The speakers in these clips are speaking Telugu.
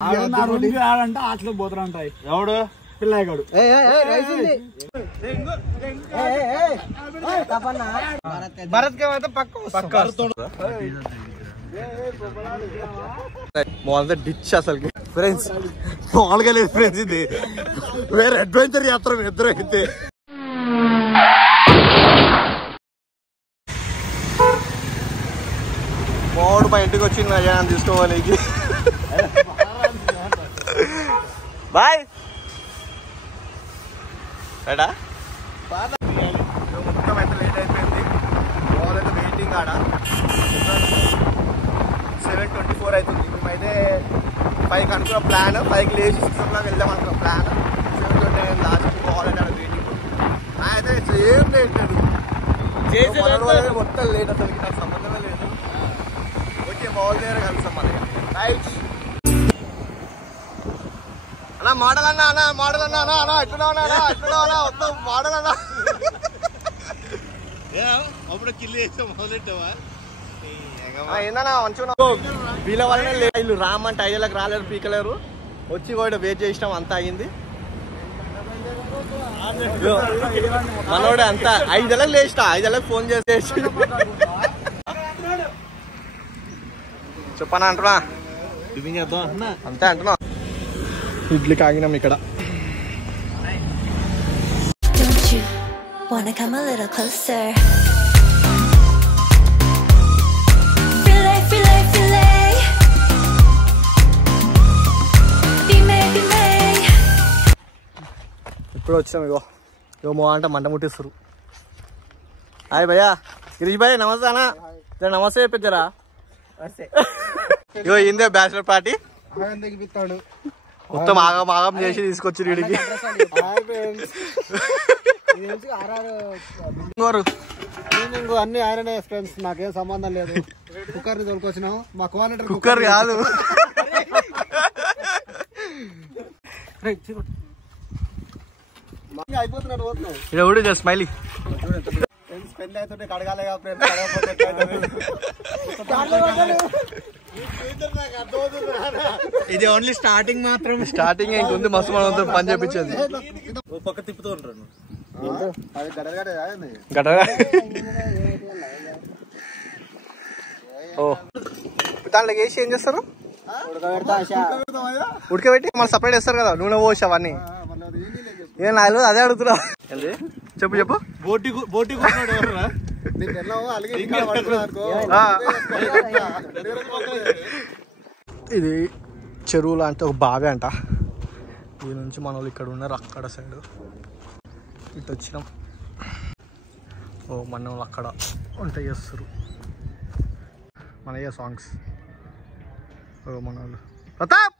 ఆడంటే ఆటలు పోతారంటాయి ఎవడు పిల్లగాడు భరత్ పక్క మామూలుగా డిచ్ అసలు ఫ్రెండ్స్ మామూలుగా లేదు ఫ్రెండ్స్ ఇది వేరే అడ్వెంచర్ చేస్తారు ఇద్దరు అయితే మామూలు మా ఇంటికి వచ్చింది నా జనాన్ని తీసుకోవాలి బాయ్ ఏడా మొత్తం అయితే లేట్ అయిపోయింది మామూలు వెయిటింగ్ ఆడ 7:24 అవుతుంది మేమైతే 5కి అనుకున్న ప్లాన్ 5కి లేచి 6 o'clock వెళ్దాం అనుకున్న ప్లాన్ 7:29 లాస్ట్ పోవాలంటే అక్కడ వెయిటింగ్ అయితే ఏం లేట్ లేదు మొత్తం లేట్ అసలు నాకు సంబంధమే లేదు ఓకే మామూలు దగ్గర కలుస్తాం మళ్ళీ రైట్ అన్నా మోడల్ అన్నా అన్నా మోడల్ అన్నా అన్నా అన్నా ఎట్లా మొత్తం మోడల్ అన్నా అప్పుడు కిల్లి వేసాం మొదలెట్టావా ఏందన్నా మంచిగా వీళ్ళ వల్లనే లేదు రామంటే 5 రాలేరు పీకలేరు వచ్చి కూడా వెయిట్ చేసినాం అంతా అయింది మనోడే అంతా 5 లేచిన 5 ఫోన్ చేసేసి చెప్పనా అంటున్నా అంతే అంటున్నా ఇడ్లీ కాగినాం ఇక్కడ Wanna come a little closer? Filet. ఇప్పుడు వచ్చాం ఇగో మో అంటే మంట ముట్టిస్తారు హాయ్ భయ్యా గిరీష్ భాయ్ నమస్తే అన్న నమస్తే చెప్పారా ఇగో ఇందే బ్యాచిలర్ పార్టీ మొత్తం ఆగం చేసి తీసుకొచ్చి వీడికి అన్ని ఆయననే ఫ్రెండ్స్ నాకేం సంబంధం లేదు కుక్కర్ ని తోలుకొచ్చినాం మా కోఆర్డినేటర్ కుక్కర్ కాదు అయిపోతున్నాడు పోతున్నావు స్మైలీ పెళ్లి అవుతుంటే కడగాలి ఇది ఓన్లీ స్టార్టింగ్ మాత్రం స్టార్టింగ్ ఇంకొంది మస్తు మనం పని చేపించేది పక్క తిప్పుతూ ఉంటారు దాంట్లో వేసి ఏం చేస్తారు ఉడకబెట్టి మళ్ళీ సపరేట్ వేస్తారు కదా నూనె పోసి అవన్నీ ఏం నాలుగు అదే అడుగుతున్నా చెప్పు బోటి ఇది చెరువు లాంటి ఒక బావి అంట దీని నుంచి మన వాళ్ళు ఇక్కడ ఉన్నారు అక్కడ సైడ్ ఇటు వచ్చినాం మన వాళ్ళు అక్కడ వంట చేస్తారు మన సాంగ్స్ మన వాళ్ళు ప్రతాప్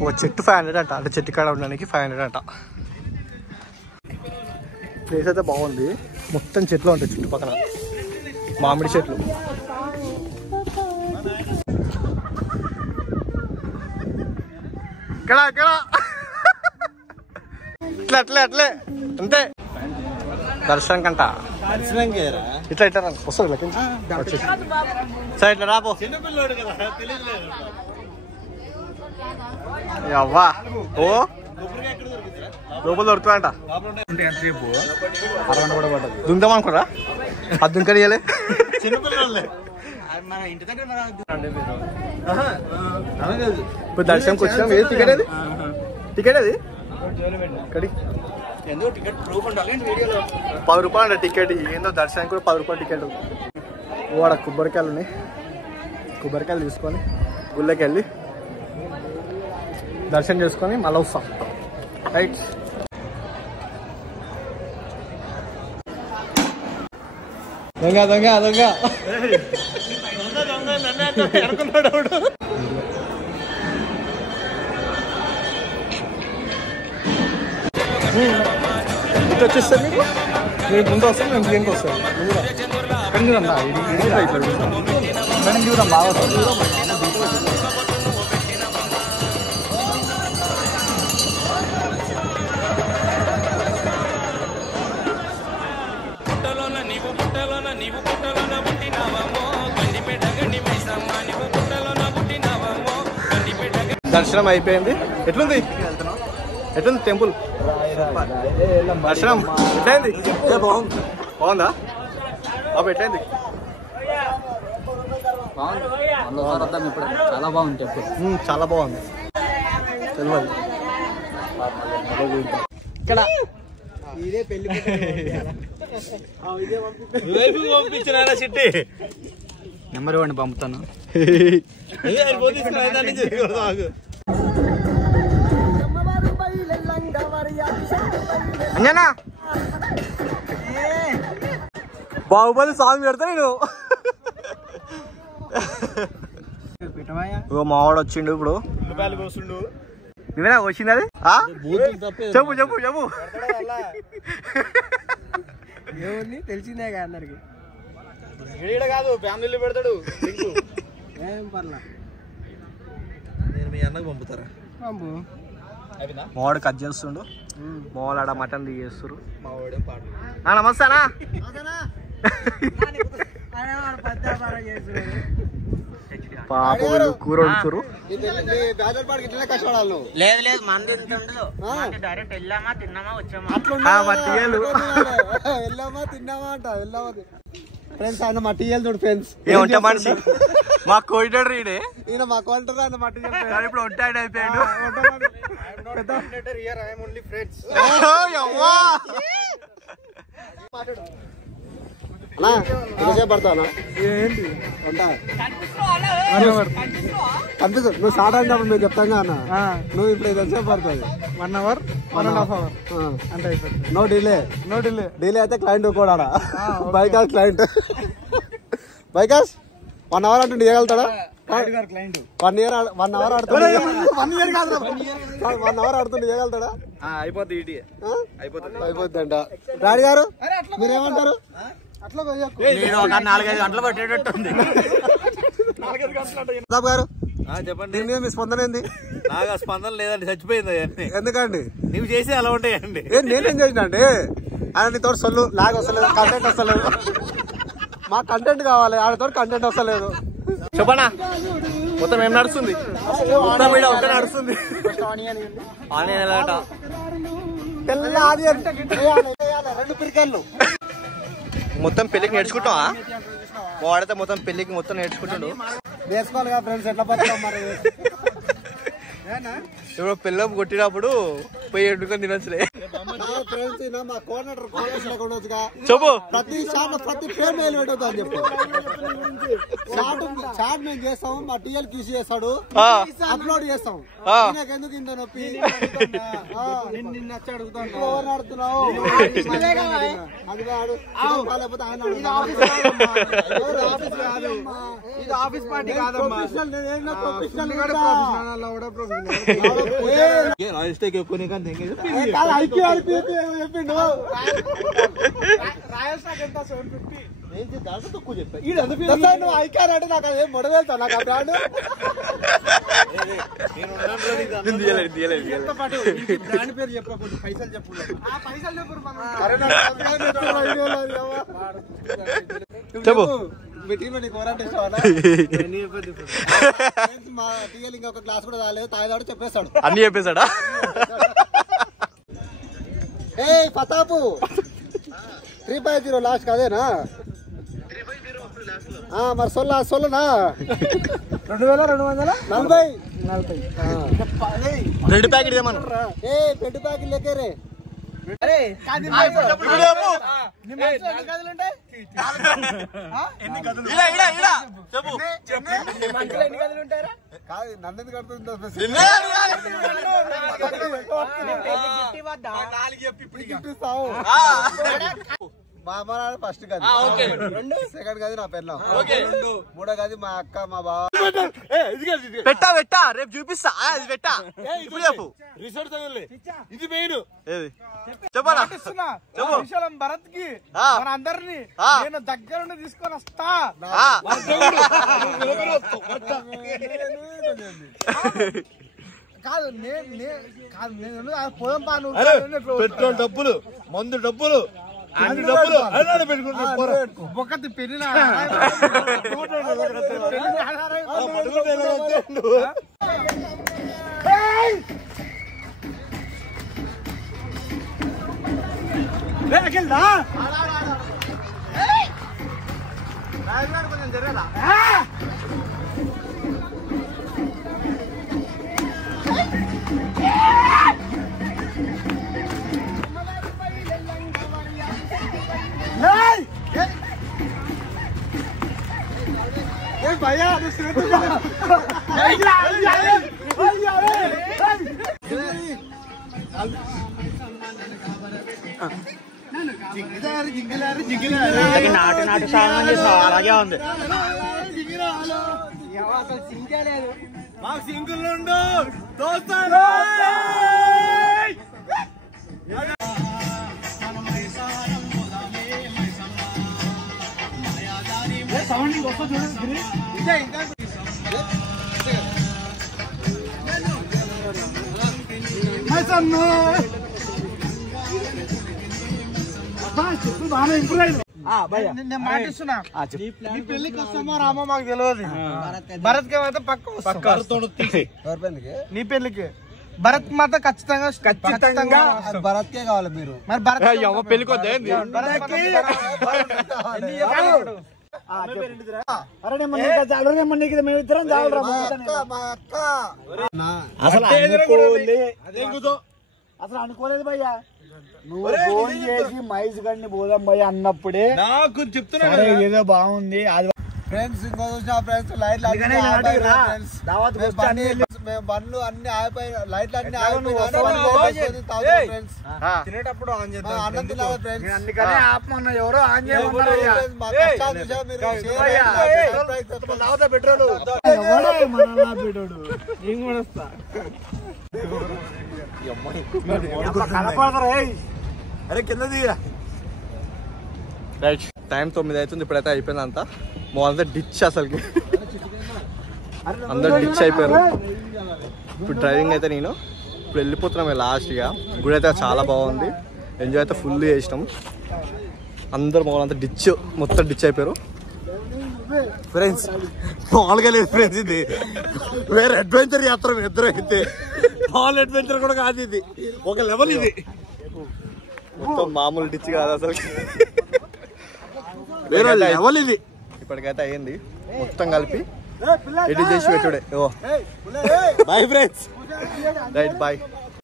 ఓ చెట్టు 500 అంట అంటే చెట్టు కాడ ఉండడానికి 500 అంట ప్లేస్ అయితే బాగుంది మొత్తం చెట్లు ఉంటాయి చుట్టుపక్కల మామిడి చెట్లు ఇక్కడ అట్లే అంతే దర్శనం కంట ఇట్లా వస్తుంది సార్ ఇట్లా రాపో అవ్వా ఓ లోపల దొరుకుతాయంట దుందాం అనుకోరా అది దుంకనియలే ఇప్పుడు దర్శనంకి వచ్చినాం ఏది టికెట్ అది ఇక్కడి 10 రూపాయలు అంట టికెట్ ఏందో దర్శనానికి కూడా 10 రూపాయలు టికెట్ వాడ కొబ్బరికాయలు ఉన్నాయి కొబ్బరికాయలు తీసుకొని గుళ్ళకి వెళ్ళి దర్శనం చేసుకొని మళ్ళీ వస్తాం రైట్ దొంగ ఇటు వచ్చేస్తే మీరు ముందు వస్తాను మేము దీనికి వస్తాను పెండుదన్నా ఇట్లా చూద్దాం బాగా వస్తుంది నీవు దర్శనం అయిపోయింది. ఎట్లుంది టెంపుల్ దర్శనం? ఎట్లయింది? బాగుందా బాబు? ఎట్లయింది? చాలా బాగుంది టెంపుల్. చాలా బాగుంది. తెలియదు ఇక్కడ ఇదే పెళ్లి పంపించిన చిట్టి నెంబర్ ఇవ్వండి పంపుతాను. అంజనా బాహుబలి సాంగ్ పెడతా నేను. మావాడు వచ్చిండు ఇప్పుడు. నువ్వేనా వచ్చింది అది? చెప్పు చెప్పు చెప్పు. తెలిసిందే కదా అందరికి. కాదు ఫ్యామిలీ పెడతాడు. ఏం పర్లా నేను మీ అన్నకు పంపుతారా? పంపు. మావాడు కట్ చేస్తుండు. మావాడు ఆడ మటన్ తీసేస్తారు. నమస్తేనా? పాప కూర వండుతారు. లేదు లేదు మంది డైరెక్ట్ వెళ్ళామా తిన్నామా వచ్చామా వెళ్ళామా తిన్నామా అంట. వెళ్ళామా ఫ్రెండ్స్ ఆయన మా టీఎల్ చూడు ఫ్రెండ్స్. ఏమంటా మనిషి మా కోయిటర్ ఈయన మా కోల్టర్ ఆయన మా టీఎల్ ఇప్పుడు ఒంటాడు అయిపోయాడు. పడతానా ఏంటి కనిపిస్తుంది. నువ్వు స్టార్ట్ అయినప్పుడు మేము చెప్తాం అన్న. నువ్వు ఇప్పుడు ఎంతసేపు పడుతుంది? 1 hour 1.5 hours అంటే అయిపోతుంది. నో డిలే డిలే అయితే క్లయింట్ కూడా బైకాస్ క్లయింట్ బైకాస్ 1 hour అంటే చేయగలుగుతాడా? 1 year 1 hour ఆడుతుంది. 1 year కాదు 1 hour ఆడుతుంటే చేయగలుగుతాడా? అయిపోద్ది అయిపోద్ది అంట. డాడీ గారు మీరేమంటారు? అట్లా 4-5 గంటలు పట్టేటట్టుంది. గారు చెప్పండి. దీని మీద మీ స్పందన ఏంది? నాకు స్పందన లేదండి, చచ్చిపోయింది అవన్నీ. ఎందుకండి? నువ్వు చేసి అలా ఉంటాయండి. నేనేం చేసిన అండి? ఆయనతో సొల్లు లాగ్ వస్తలేదు, కంటెంట్ వస్తలేదు. మా కంటెంట్ కావాలి, ఆయనతో కంటెంట్ వస్తలేదు. చెప్పనా మొత్తం ఏం నడుస్తుంది? నడుస్తుంది ఆనియన్ ఎలాట తెల్ల ఆనియన్ 2 పిరికళ్ళు. మొత్తం పెళ్లికి నేర్చుకుంటావా? వాడితే మొత్తం పెళ్లికి మొత్తం నేర్చుకుంటాడు. నేర్చుకోవాలి కదా ఫ్రెండ్స్, ఎట్లా పడతాం మరి. ఇప్పుడు పిల్లం కొట్టినప్పుడు పోయి ఎడుకొని తినొచ్చులే. మా కోఆర్డినేటర్ చెప్పు. ప్రతి షాట్ ప్రతి ఫ్రేమ్ మేలు పెట్టొద్దు అని చెప్పి షాట్ మేము చేస్తాం. మా టీఎల్ కీసి చేస్తాడు, అప్లోడ్ చేస్తాం. ఎందుకు ఇంత నొప్పి? నిన్ను వచ్చి అడుగుతాను ఎవరు అడుగుతున్నావు? అది లేకపోతే ఆయన ఆఫీస్ పార్టీ కాదమ్మా. నువ్వు ఐకాన్ అంటే నాకు అదే మొడ వెళ్తా. నాకు ఆ బ్రాండ్ బ్రాండ్ పేరు చెప్పకుండా పైసలు చెప్పు. చెప్పు. మా టీఎల్ ఇంకొక క్లాస్ కూడా రాలేదు, తాగేదాడు చెప్పేస్తాడు. అన్ని చెప్పేశాడా? ఏ పతాపు 350 లాస్ట్ కదేనా? మరి సొల్లనా 2240 బ్రెడ్ ప్యాకెట్ ఏమన్నా? ఏ బ్రెడ్ ప్యాకెట్ లెక్కరే. నందని కడుతుంది మా అమ్మ నాన్న ఫస్ట్ గది, సెకండ్ గది నా పెళ్ళాం, మూడో గది మా అక్క మా బావ. పెట్టా రేపు చూపిస్తా. అది పెట్టా ఇప్పుడు చెప్పు. ఇది మెయిన్ చెప్పరా? విశాలం భరత్ కి మన అందరినీ నేను దగ్గరుండి తీసుకొని వస్తా. కాదు నేను పోదాం పా. పెట్రోల్ డబ్బులు, మందు డబ్బులు, అన్ని డబ్బులు ఒకటి పెళ్ళి పైకెళ్దా కొంచెం జరగదా भैया నాటు నాటు సాధన చేసా అలాగే ఉంది మాకు సింకులు ఉండు దోస్తాను సౌండింగ్ వస్తా చూడండి బాగా ఇంప్రూవ్ అయింది నేను మాటిస్తున్నా నీ పెళ్లికి వస్తామో రామో మాకు తెలియదు భరత్ అయితే పక్క నీ పెళ్లికి భరత్ మాత్రం ఖచ్చితంగా భరత్కే కావాలి మీరు మరి భరత్ పెళ్లికి వద్దే అసలు అనుకోలేదు భయ్యా నువ్వు ఫోన్ చేసి మైస్ గడిని పోదాం భయ్య అన్నప్పుడే నాకు చెప్తున్నా ఏదో బాగుంది అది ఫ్రెండ్స్ ఇంకో ఫ్రెండ్స్ లైట్లు మేము బండ్లు అన్ని ఆగిపోయి లైట్లు అన్ని ఫ్రెండ్స్ తినేటప్పుడు ఆన్ చేద్దాం అన్నం తినాలి ఫ్రెండ్స్ అందుకనే ఆపమన్నా ఎవరో ఆన్ చేయమన్నారు పెట్రోల్ అరే కింద దిగిరా రైట్ టైం 9 అవుతుంది ఇప్పుడైతే అయిపోయింది అంతా మొదలంతా డిచ్ అసలుకి అందరు డిచ్ అయిపోయారు ఇప్పుడు డ్రైవింగ్ అయితే నేను ఇప్పుడు వెళ్ళిపోతున్నాం లాస్ట్గా గుడి అయితే చాలా బాగుంది ఎంజాయ్ అయితే ఫుల్ చేసినాం అందరు మొదలంతా డిచ్ మొత్తం డిచ్ అయిపోయారు ఫ్రెండ్స్ మామూలుగా లేదు ఫ్రెండ్స్ ఇది వేరే అడ్వెంచర్ చేస్తారు ఇద్దరు అయితే మామూలు అడ్వెంచర్ కూడా కాదు ఇది ఒక లెవెల్ ఇది మొత్తం మామూలు డిచ్ కాదు అసలు వేరే లెవెల్ ఇది ఇప్పటికైతే అయ్యింది మొత్తం కలిపి ఎడిట్ చేసి పెట్టుడే బాయ్ ఫ్రెండ్స్ రైట్ బాయ్